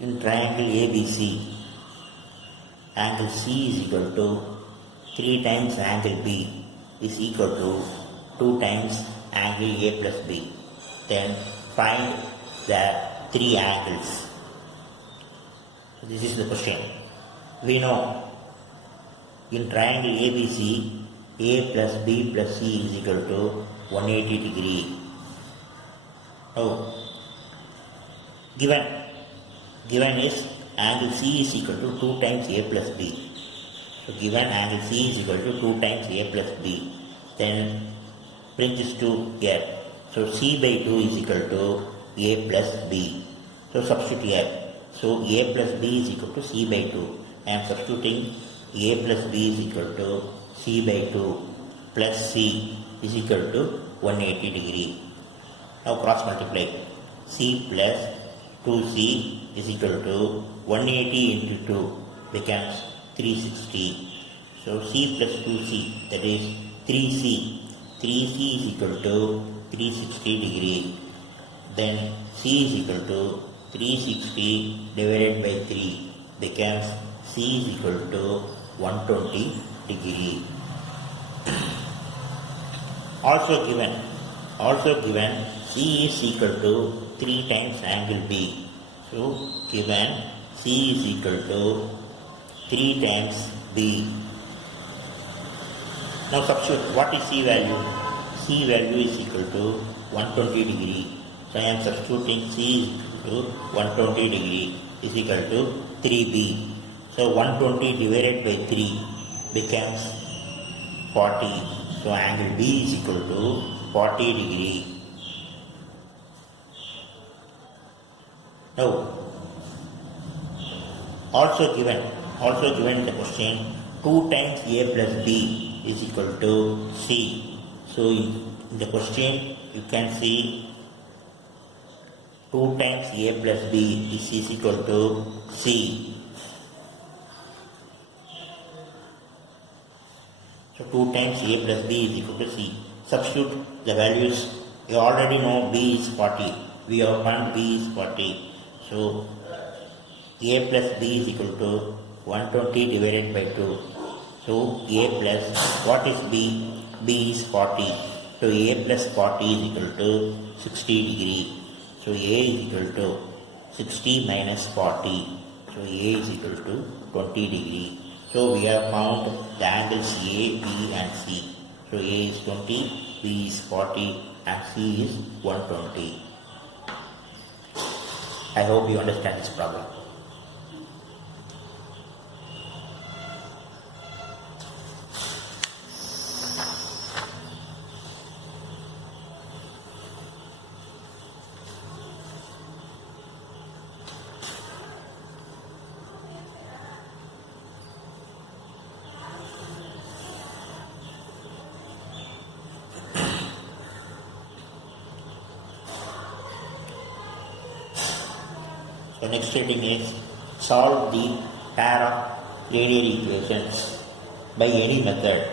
In triangle ABC, angle C is equal to 3 times angle B is equal to 2 times angle A plus B. Then find the three angles. So this is the question. We know in triangle ABC, A plus B plus C is equal to 180 degree. Now, given is angle C is equal to 2 times A plus B. So given angle C is equal to 2 times A plus B, then bring this to here. So C by 2 is equal to A plus B. So substitute here. So A plus B is equal to C by 2. I am substituting A plus B is equal to C by 2 plus C is equal to 180 degree. Now cross multiply. C plus 2C is equal to 180 into 2 becomes 360. So C plus 2C, that is 3C. 3C is equal to 360 degree. Then C is equal to 360 divided by 3 becomes C is equal to 120 degree. Also given C is equal to 3 times angle B. So given C is equal to 3 times B. Now substitute, what is C value? C value is equal to 120 degree. So I am substituting C is equal to 120 degree is equal to 3B. So 120 divided by 3 becomes 40. So angle B is equal to 40 degree. Now, also given the question 2 times A plus B is equal to C. So in the question you can see 2 times A plus B is equal to C. So 2 times A plus B is equal to C. Substitute the values. You already know B is 40. We have found B is 40. So A plus B is equal to 120 divided by 2. So A plus, what is B? B is 40. So A plus 40 is equal to 60 degree. So A is equal to 60 minus 40. So A is equal to 20 degree. So we have found the angles A, B and C. So A is 20, B is 40 and C is 120. I hope you understand this problem. So next reading is solve the pair of linear equations by any method.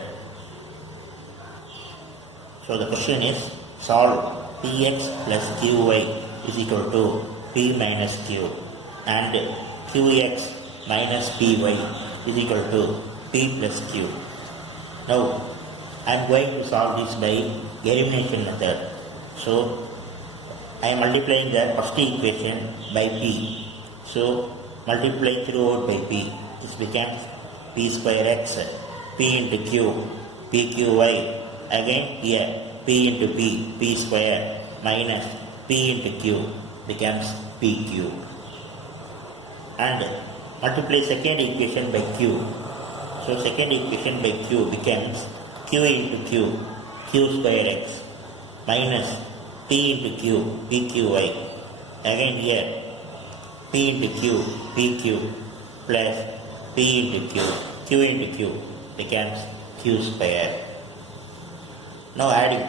So the question is solve Px plus Qy is equal to P minus Q and Qx minus Py is equal to P plus Q. Now I am going to solve this by elimination method. So I am multiplying the first equation by P. So multiply throughout by P. This becomes P square x, P into Q, PQy. Again here P into P, P square minus P into Q becomes PQ. And multiply second equation by Q. So second equation by Q becomes Q into Q, Q square x minus P into Q, PQy. Again here P into Q, PQ plus P into Q, Q into Q becomes Q square. Now adding.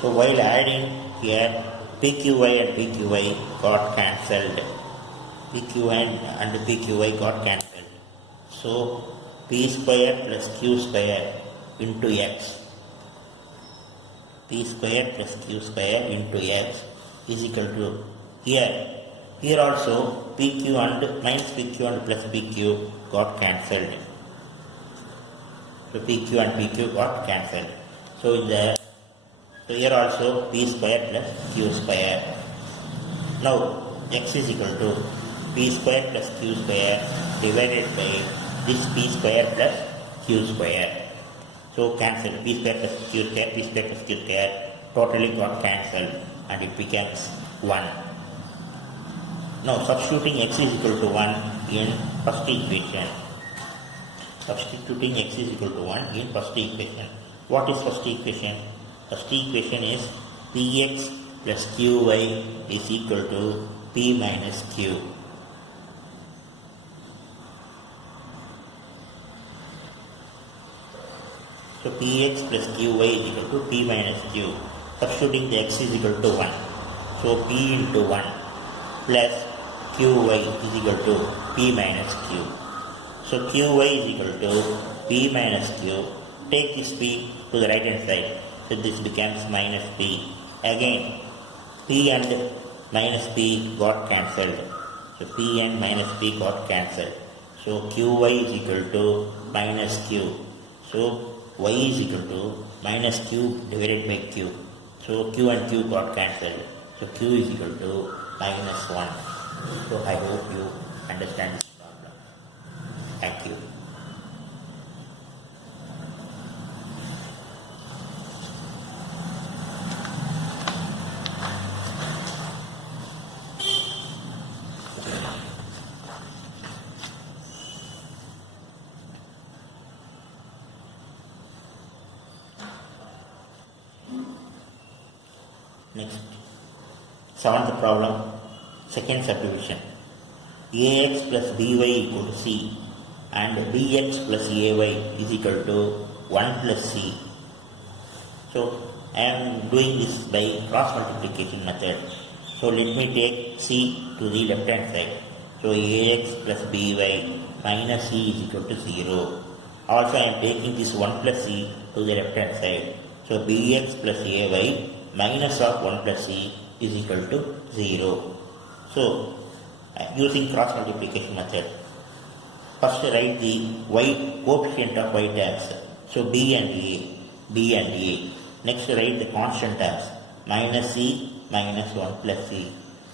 So while adding here PQy and PQy got cancelled. PQy and PQy got cancelled. So P square plus Q square into x. P square plus Q square into x is equal to, here Here also PQ and minus PQ and plus PQ got cancelled. So PQ and PQ got cancelled. So here also P square plus Q square. Now x is equal to P square plus Q square divided by this P square plus Q square. So cancel P square plus Q square, P square plus Q square totally got cancelled and it becomes 1. Now substituting x is equal to 1 in first equation. Substituting x is equal to 1 in first equation. What is first equation? First equation is Px plus Qy is equal to P minus Q. So Px plus Qy is equal to P minus Q. Substituting the x is equal to 1. So P into 1 plus Qy is equal to P minus Q. So Qy is equal to P minus Q. Take this P to the right hand side. So this becomes minus P. Again P and minus P got cancelled. So P and minus P got cancelled. So Qy is equal to minus Q. So y is equal to minus Q divided by Q. So Q and Q got cancelled. So Q is equal to minus 1. So I hope you understand this problem. Thank you. Next, seventh problem, second subdivision. Ax plus by equal to c and bx plus ay is equal to 1 plus c. So I am doing this by cross multiplication method. So let me take c to the left hand side. So ax plus by minus c is equal to 0. Also I am taking this 1 plus c to the left hand side. So bx plus ay minus of 1 plus c is equal to 0. So using cross multiplication method, first write the y coefficient of y terms. So b and a. Next write the constant terms minus c minus 1 plus c.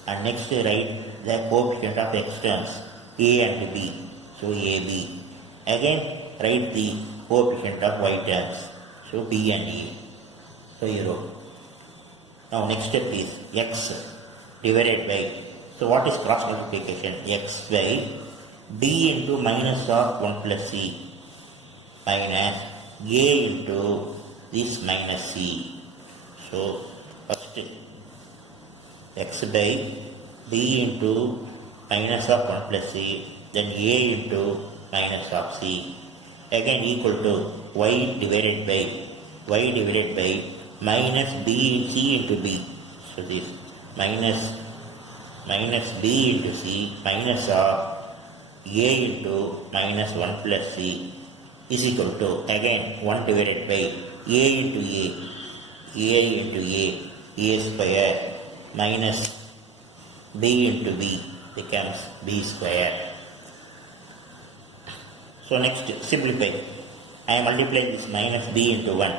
And next write the coefficient of x terms a and b. So ab. Again write the coefficient of y terms. So b and a. So you wrote. Now next step is x divided by, so what is cross multiplication? X by b into minus of 1 plus c minus a into this minus c. So first x by b into minus of 1 plus c, then a into minus of c. Again equal to y divided by minus b c into b. So this minus b into c minus of a into minus 1 plus c is equal to again 1 divided by a into a square minus b into b becomes b square. So next simplify. I am multiplying this minus b into 1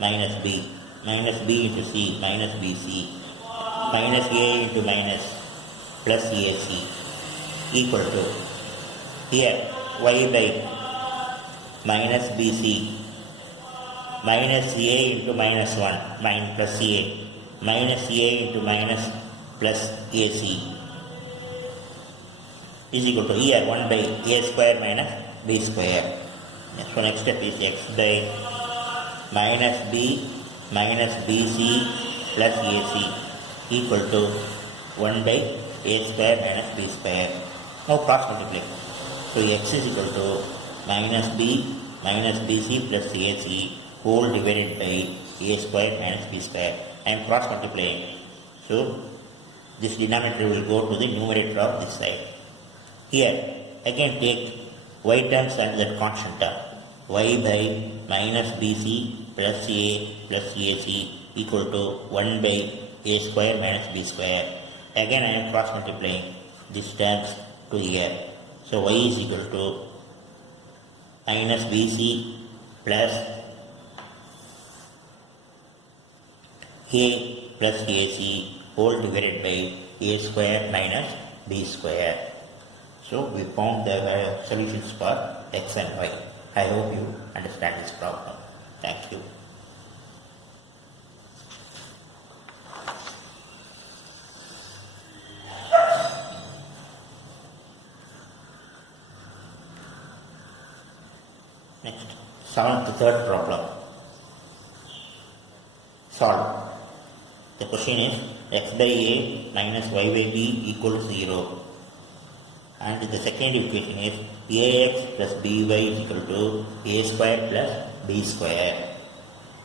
minus b into c minus bc minus a into minus plus ac equal to here y by minus bc minus a into minus 1 plus a minus a into minus plus ac is equal to here 1 by a square minus b square. So next step is x by minus b minus bc plus ac equal to 1 by a square minus b square. Now cross multiply. So x is equal to minus b minus bc plus ac whole divided by a square minus b square. I am cross multiplying. So this denominator will go to the numerator of this side. Here again take y terms and that constant term. Y by minus bc plus a plus ac equal to 1 by a square minus b square. Again I am cross multiplying. these terms to here. So y is equal to minus bc plus a plus ac whole divided by a square minus b square. So we found the solutions for x and y. I hope you understand this problem. Thank you. Next, solve the third problem. Solve. The question is x by a minus y by b equal to 0. And the second equation is ax plus by is equal to a square plus b square.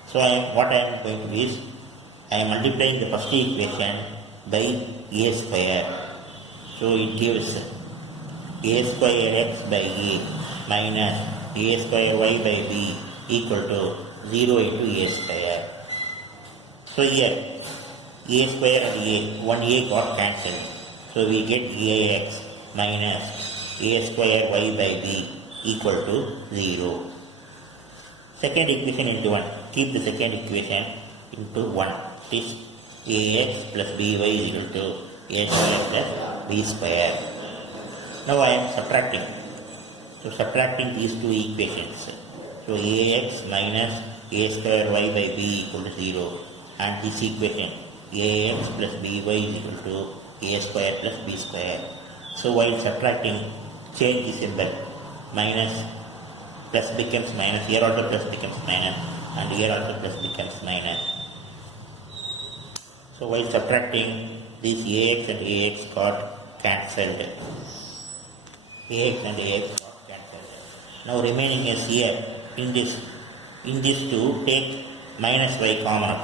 So what I am going to do is, I am multiplying the first equation by a square. So it gives a square x by a minus a square y by b equal to 0 into a square. So here a square and a, one a got cancelled. So we get ax minus a square y by b equal to 0. Second equation into 1. Keep the second equation into 1. It is ax plus by is equal to a square plus b square. Now I am subtracting. So subtracting these two equations. So ax minus a square y by b equal to 0. And this equation ax plus by is equal to a square plus b square. So while subtracting, change the symbol. Minus plus becomes minus, here also plus becomes minus, and here also plus becomes minus. So while subtracting, these ax and ax got cancelled. Ax and ax got cancelled. Now remaining is here, in this two, take minus y common.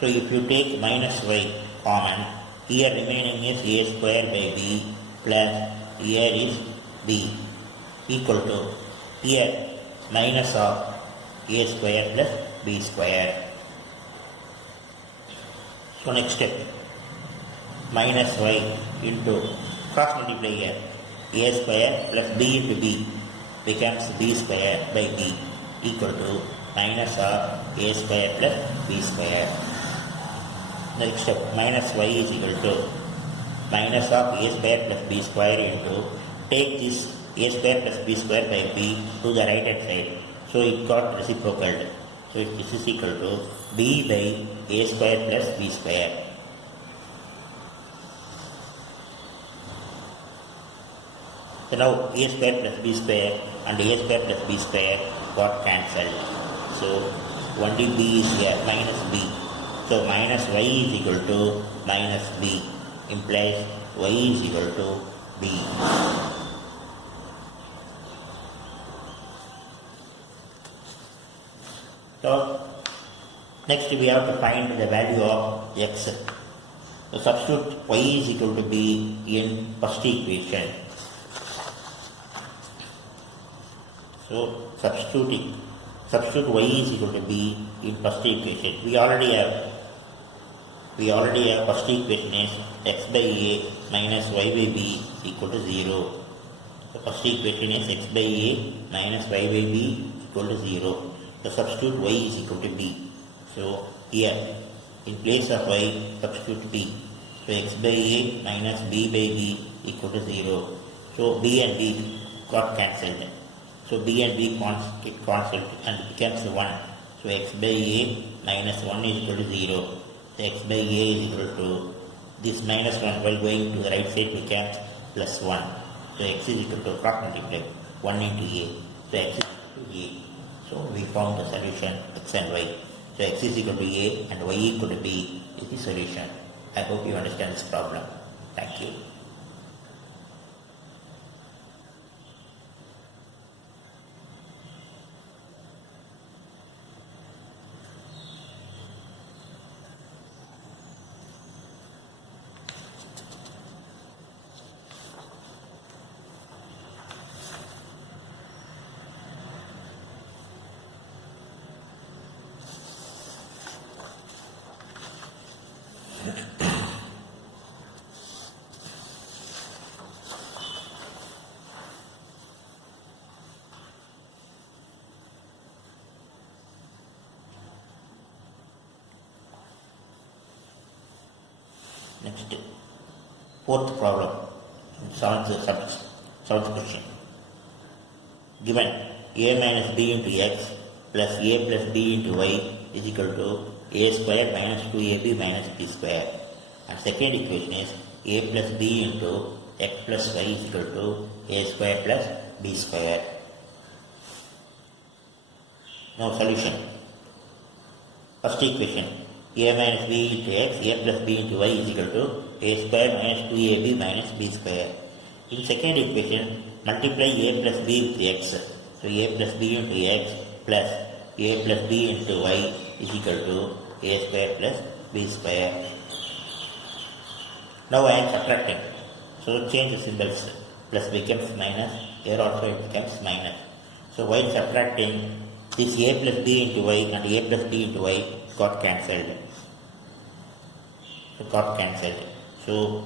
So if you take minus y common, here remaining is a square by b plus here is b equal to here minus of a square plus b square. So next step, minus y into cross multiply here, a square plus b into b becomes b square by b equal to minus of a square plus b square. Next step, minus y is equal to minus of a square plus b square into, take this a square plus b square by b to the right hand side. So it got reciprocal. So this is equal to b by a square plus b square. So now a square plus b square and a square plus b square got cancelled. So only b is here, minus b. So minus y is equal to minus b, implies y is equal to b. So next we have to find the value of x. So substitute y is equal to b in first equation. So substitute y is equal to b in first equation. We already have first equation is x by a minus y by b equal to 0. The first equation is x by a minus y by b equal to 0. So substitute y is equal to b. So here, in place of y, substitute b. So x by a minus b by b equal to 0. So b and b got cancelled. So b and b cancelled and becomes 1. So x by a minus 1 is equal to 0. So x by a is equal to, this minus 1 while going to the right side becomes plus 1. So x is equal to cross multiply 1 into a. So x is equal to a. So we found the solution x and y. So x is equal to a and y equal to b is the solution. I hope you understand this problem. Thank you. Next, fourth problem, seventh question. Given a minus b into x plus a plus b into y is equal to a square minus 2ab minus b square. And second equation is a plus b into x plus y is equal to a square plus b square. Now solution. First equation, a minus b into x, a plus b into y is equal to a square minus 2ab minus b square. In second equation, multiply a plus b with x. So a plus b into x plus a plus b into y is equal to a square plus b square. Now I am subtracting. So change the symbols. Plus becomes minus. Here also it becomes minus. So while subtracting, this a plus b into y and a plus b into y got cancelled. So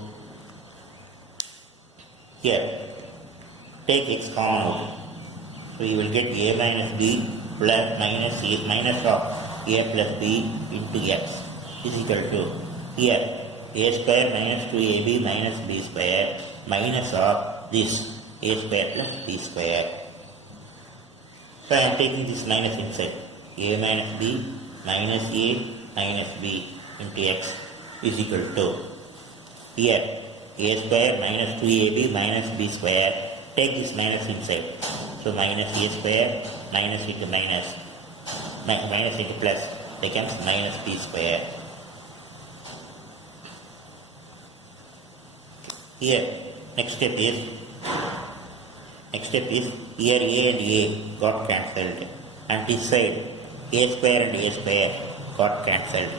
here, take x common out. So you will get a minus b plus minus of a plus b into x is equal to, here, a square minus 2ab minus b square minus of this a square plus b square. So I am taking this minus inside. A minus b minus a minus b into x is equal to, here, a square minus 2ab minus b square. Take this minus inside. So minus a square minus into minus, minus into plus becomes minus b square. Here, next step is here a and a got cancelled, and this side a square and a square got cancelled.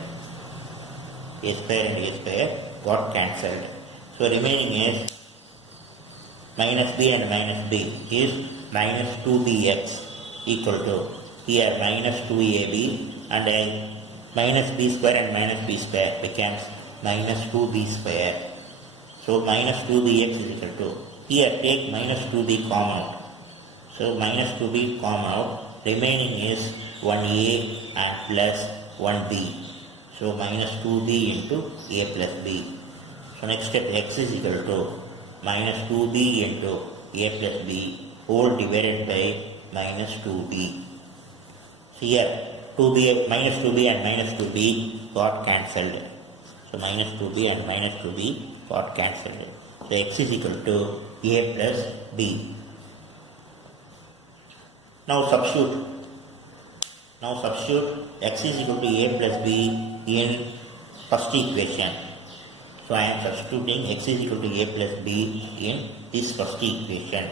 A square and a square got cancelled. So remaining is minus b and minus b is minus 2bx equal to, here minus 2ab and minus b square and minus b square becomes minus 2b square. So minus 2bx is equal to, here take minus 2b common out. So minus 2b common out, remaining is 1a and plus 1b. So minus 2b into a plus b. So next step, x is equal to minus 2b into a plus b whole divided by minus 2b. So here minus 2b and minus 2b got cancelled. So minus 2b and minus 2b got cancelled. So x is equal to a plus b. Now substitute x is equal to a plus b in first equation. So I am substituting x is equal to a plus b in this first equation.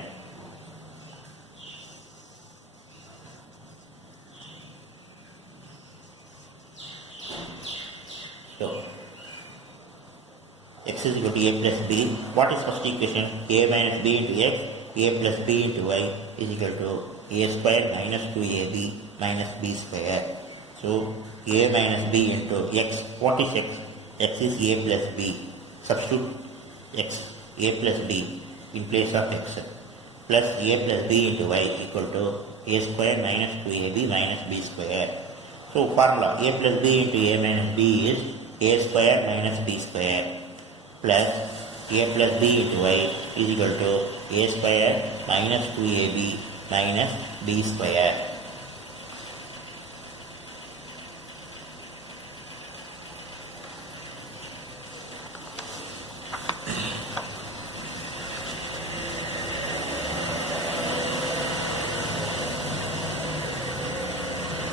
So x is equal to a plus b. What is first equation? A minus b into x, a plus b into y is equal to a square minus 2ab minus b square. So a minus b into x. What is x? X is a plus b. Substitute x, a plus b in place of x, plus a plus b into y equal to a square minus 2ab minus b square. So formula, a plus b into a minus b is a square minus b square plus a plus b into y is equal to a square minus 2ab minus b square.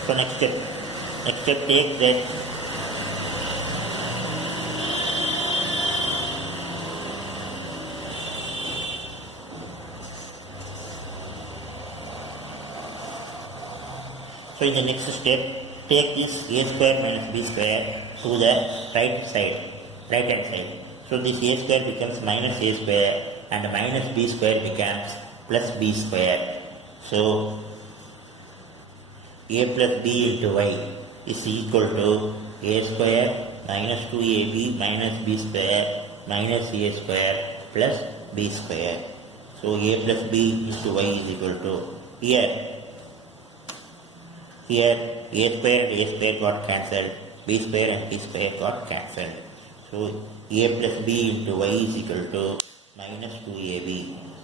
So next step take that So in the next step, take this a square minus b square to the right hand side. So this a square becomes minus a square and minus b square becomes plus b square. So a plus b into y is equal to a square minus 2ab minus b square minus a square plus b square. So a plus b into y is equal to, here a square and a square got cancelled, b square and b square got cancelled. So a plus b into y is equal to minus 2ab.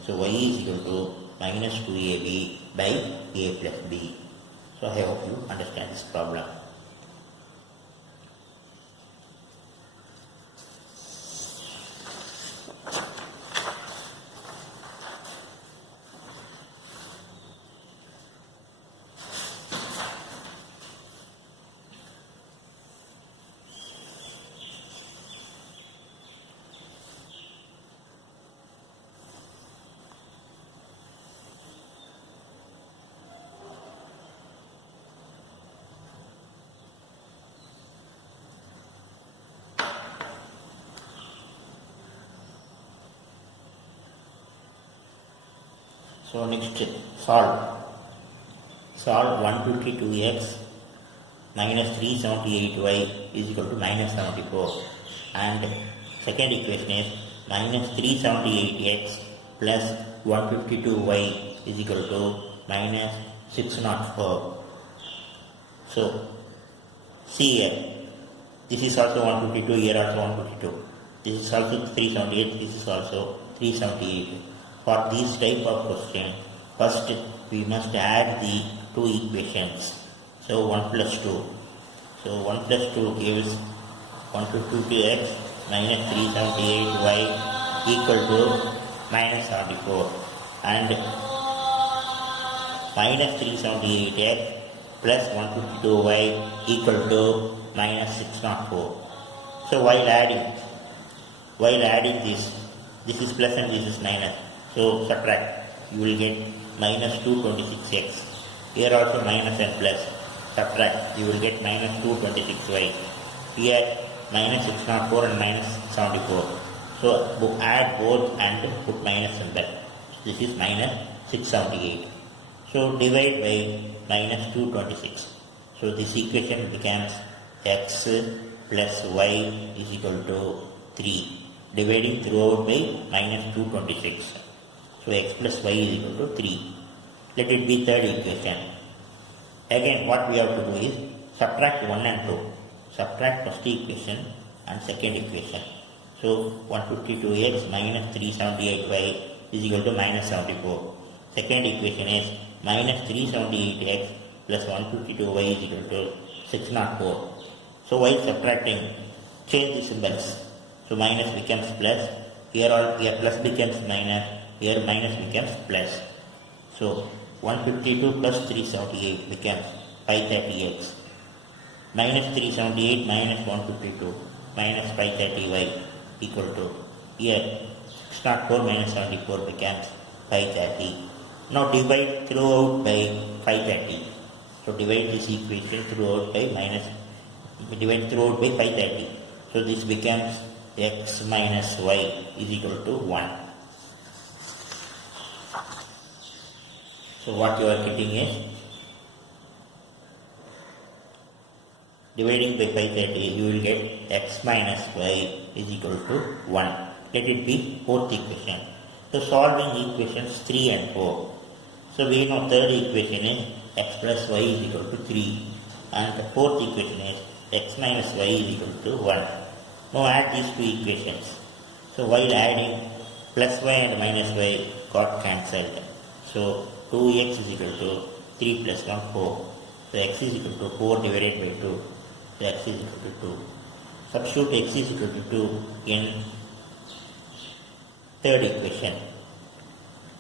So y is equal to minus 2ab by a plus b. So I hope you understand this problem. So next, solve 152x minus 378y is equal to minus 74, and second equation is minus 378x plus 152y is equal to minus 604. So see here, this is also 152, here also 152, this is also 378, this is also 378. For this type of question, first we must add the two equations. So 1 plus 2. So 1 plus 2 gives 152x minus 378y equal to minus 74, and minus 378x plus 152y equal to minus 604. So while adding this is plus and this is minus. So subtract, you will get minus 226x. Here also minus and plus. Subtract, you will get minus 226y. Here minus 604 and minus 74. So add both and put minus symbol. This is minus 678. So divide by minus 226. So this equation becomes x plus y is equal to 3. Dividing throughout by minus 226. So x plus y is equal to 3. Let it be third equation. Again what we have to do is subtract 1 and 2. Subtract first equation and second equation. So 152x minus 378y is equal to minus 74. Second equation is minus 378x plus 152y is equal to 604. So while subtracting, change the symbols. So minus becomes plus. Here plus becomes minus. Here minus becomes plus. So 152 plus 378 becomes 530x. Minus 378 minus 152 minus 530y equal to, here 604 minus 74 becomes 530. Now divide throughout by 530. So divide this equation throughout by 530. So this becomes x minus y is equal to 1. So what you are getting is, dividing by 530, you will get x minus y is equal to 1. Let it be fourth equation. So solving equations 3 and 4. So we know third equation is x plus y is equal to 3, and the fourth equation is x minus y is equal to 1. Now add these two equations. So while adding, plus y and minus y got cancelled. So 2x is equal to 3 plus 1, 4. So x is equal to 4 divided by 2. So x is equal to 2. Substitute x is equal to 2 in third equation.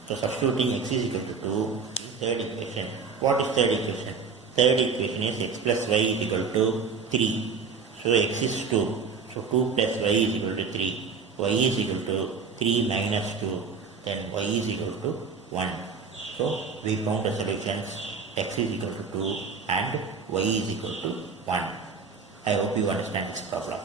So substituting x is equal to 2 in third equation. What is third equation? Third equation is x plus y is equal to 3. So x is 2. So 2 plus y is equal to 3. Y is equal to 3 minus 2. Then y is equal to 1. So we found the solutions, x is equal to 2 and y is equal to 1. I hope you understand this problem.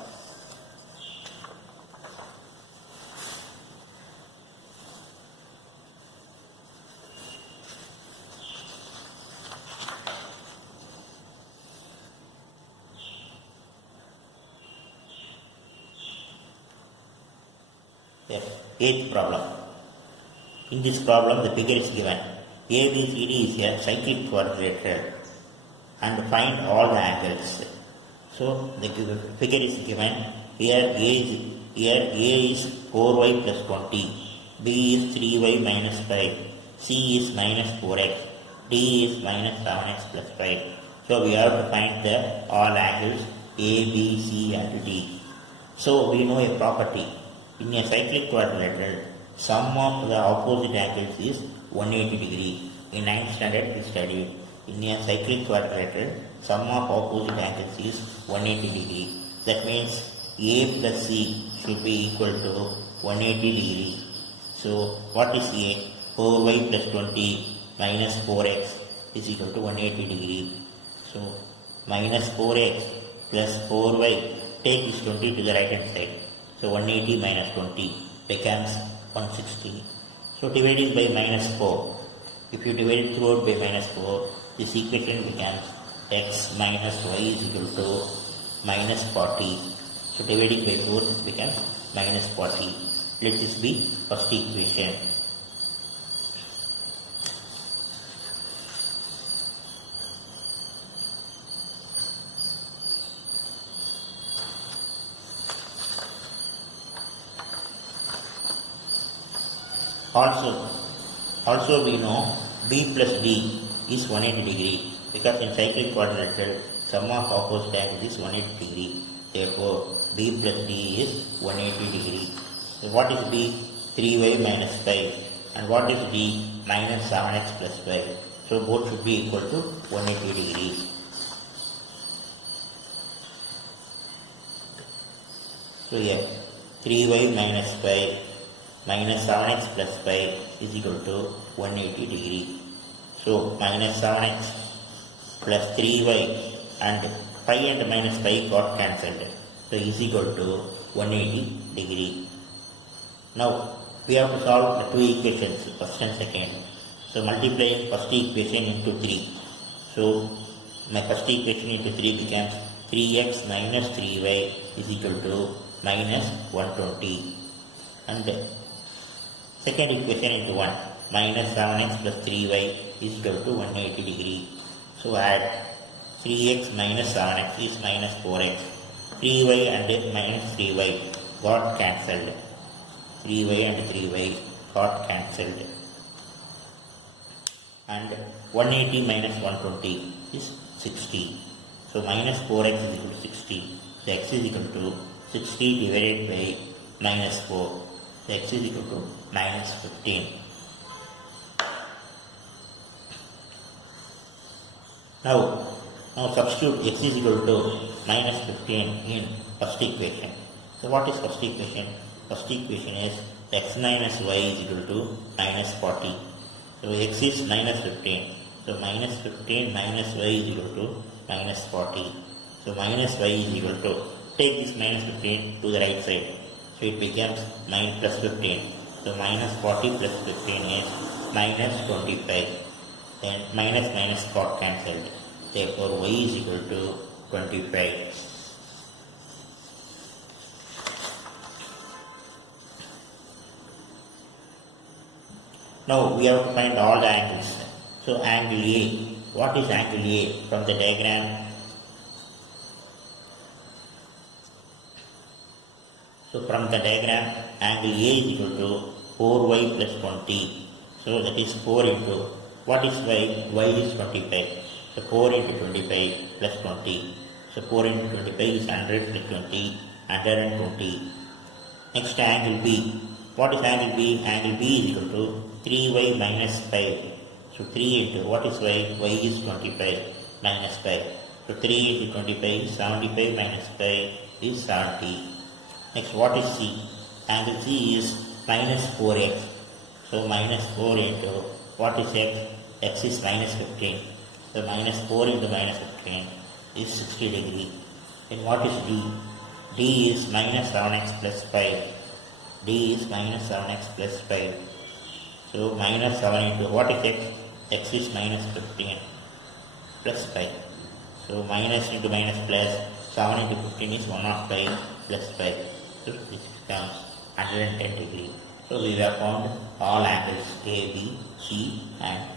Yes, eighth problem. In this problem, the figure is given. ABCD is a cyclic quadrilateral and find all the angles. So the figure is given. Here A is here A is 4y plus 20, B is 3y minus 5, C is minus 4x, D is minus 7x plus 5. So we have to find the all angles A, B, C and D. So we know a property. In a cyclic quadrilateral, sum of the opposite angles is 180 degree. In 9th standard we studied. In a cyclic quadrilateral, sum of opposite angles is 180 degree. That means A plus C should be equal to 180 degree. So what is A? 4y plus 20 minus 4x is equal to 180 degree. So minus 4x plus 4y, take this 20 to the right hand side. So 180 minus 20 becomes 160. So divided by minus 4. If you divide it throughout by minus 4, this equation becomes x minus y is equal to minus 40. So dividing by 4, this becomes minus 40. Let this be first equation. Also we know B plus D is 180 degree because in cyclic quadrilateral sum of opposite angles is 180 degree. Therefore B plus D is 180 degree. So what is B? 3y minus 5 and what is D? Minus 7x plus 5. So both should be equal to 180 degree. So here 3y minus 5 minus 7x plus 5 is equal to 180 degree. So minus 7x plus 3y and 5 and minus 5 got cancelled. So is equal to 180 degree. Now we have to solve the two equations, first and second. So multiplying first equation into 3. So my first equation into 3 becomes 3x minus 3y is equal to minus 120. And second equation into 1, minus 7x plus 3y is equal to 180 degree. So add 3x minus 7x is minus 4x. 3y and minus 3y got cancelled. 3y and 3y got cancelled. And 180 minus 120 is 60. So minus 4x is equal to 60. So x is equal to 60 divided by minus 4. So x is equal to minus 15. Now substitute x is equal to minus 15 in first equation. So what is first equation? First equation is x minus y is equal to minus 40. So x is minus 15. So minus 15 minus y is equal to minus 40. So minus y is equal to, take this minus 15 to the right side. So it becomes plus 15. So minus 40 plus 15 is minus 25. Then minus minus got cancelled. Therefore y is equal to 25. Now we have to find all the angles. So angle A. What is angle A? From the diagram, angle A is equal to 4y plus 20. So that is 4 into, what is y? Y is 25. So 4 into 25 plus 20. So 4 into 25 is 100 plus 20, 120. Next angle B. What is angle B? Angle B is equal to 3y minus 5. So 3 into, what is y? Y is 25 minus 5. So 3 into 25 is 75 minus 5 is 70. Next, what is C? Angle C is minus 4x. So minus 4 into, what is x? X is minus 15. So minus 4 into minus 15 is 60 degree. And what is D? D is minus 7x plus 5. D is minus 7x plus 5. So minus 7 into, what is x? X is minus 15 plus 5. So minus into minus plus, 7 into 15 is 105 plus 5. So this becomes 110 degree. So we have found all angles A, B, C and